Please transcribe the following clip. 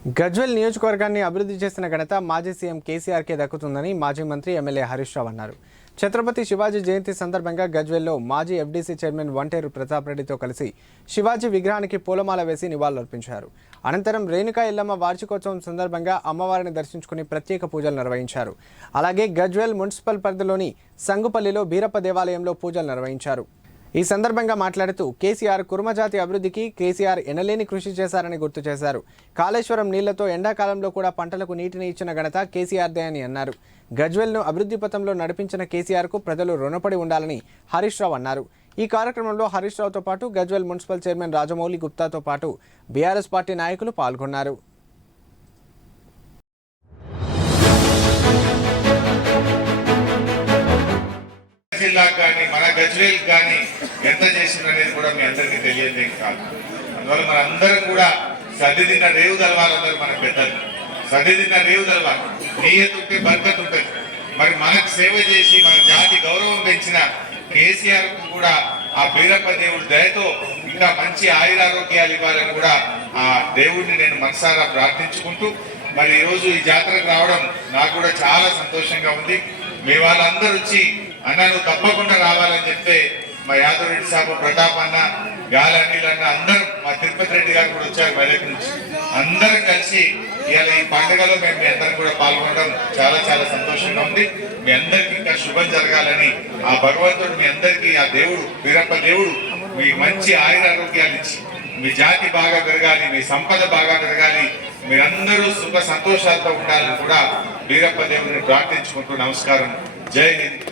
గజ్వేల్ నియోజకవర్గాన్ని అభివృద్ధి చేసిన ఘనత మాజీ సీఎం కేసీఆర్కే దక్కుతుందని మాజీ మంత్రి ఎమ్మెల్యే హరీష్ రావు అన్నారు. ఛత్రపతి శివాజీ జయంతి సందర్భంగా గజ్వేల్లో మాజీ ఎఫ్డీసీ చైర్మన్ వంటేరు ప్రతాప్ రెడ్డితో కలిసి శివాజీ విగ్రహానికి పూలమాల వేసి నివాళులర్పించారు. అనంతరం రేణుకా ఎల్లమ్మ వార్షికోత్సవం సందర్భంగా అమ్మవారిని దర్శించుకుని ప్రత్యేక పూజలు నిర్వహించారు. అలాగే గజ్వేల్ మున్సిపల్ పరిధిలోని సంగుపల్లిలో బీరప్ప దేవాలయంలో పూజలు నిర్వహించారు. ఈ సందర్భంగా మాట్లాడుతూ కేసీఆర్ కుర్మజాతి అభివృద్ధికి కేసీఆర్ ఎనలేని కృషి చేశారని గుర్తు చేశారు. కాళేశ్వరం నీళ్లతో ఎండాకాలంలో కూడా పంటలకు నీటిని ఇచ్చిన ఘనత కేసీఆర్దే అని అన్నారు. గజ్వేల్ను అభివృద్ధి పథంలో నడిపించిన కేసీఆర్కు ప్రజలు రుణపడి ఉండాలని హరీష్ రావు అన్నారు. ఈ కార్యక్రమంలో హరీష్ రావుతో పాటు గజ్వేల్ మున్సిపల్ చైర్మన్ రాజమౌళి గుప్తాతో పాటు బీఆర్ఎస్ పార్టీ నాయకులు పాల్గొన్నారు. జిల్లాకు కానీ మన గజ్వేల్ కానీ ఎంత చేసిందనేది కూడా మీ అందరికీ తెలియదే కాదు. అందువల్ల మన అందరం కూడా సర్దిదిన్న రేవు తెలవాలందరూ మన పెద్దలు సర్దిదిన్న రేవు తెలవాలి. నీయతుంటే బర్కత్ ఉంటుంది. మరి మనకు సేవ చేసి మన జాతి గౌరవం పెంచిన కేసీఆర్ కు కూడా ఆ బీరప్ప దేవుడి దయతో ఇంకా మంచి ఆయురారోగ్యాలు ఇవ్వాలని కూడా ఆ దేవుడిని నేను మనసారా ప్రార్థించుకుంటూ మరి ఈరోజు ఈ జాతరకు రావడం నాకు కూడా చాలా సంతోషంగా ఉంది. మీ వాళ్ళందరూ వచ్చి అన్న నువ్వు తప్పకుండా రావాలని చెప్తే మా యాదవ్ రెడ్డి సాబు, ప్రతాప్ అన్న, గాలి అనిల్ అన్న అందరం, మా తిరుపతి రెడ్డి గారు కూడా వచ్చారు మెదక్ నుంచి. అందరం కలిసి ఇవాళ ఈ పండుగలో మేము మీ అందరం కూడా పాల్గొనడం చాలా చాలా సంతోషంగా ఉంది. మీ అందరికీ ఇంకా శుభం జరగాలని ఆ భగవంతుడు మీ అందరికీ ఆ దేవుడు వీరప్ప దేవుడు మీ మంచి ఆయురారోగ్యాలు ఇచ్చి మీ జాతి బాగా పెరగాలి, మీ సంపద బాగా పెరగాలి, మీరందరూ సుఖ సంతోషాలతో ఉండాలని కూడా వీరప్ప దేవుడిని ప్రార్థించుకుంటూ నమస్కారం. జై హింద్.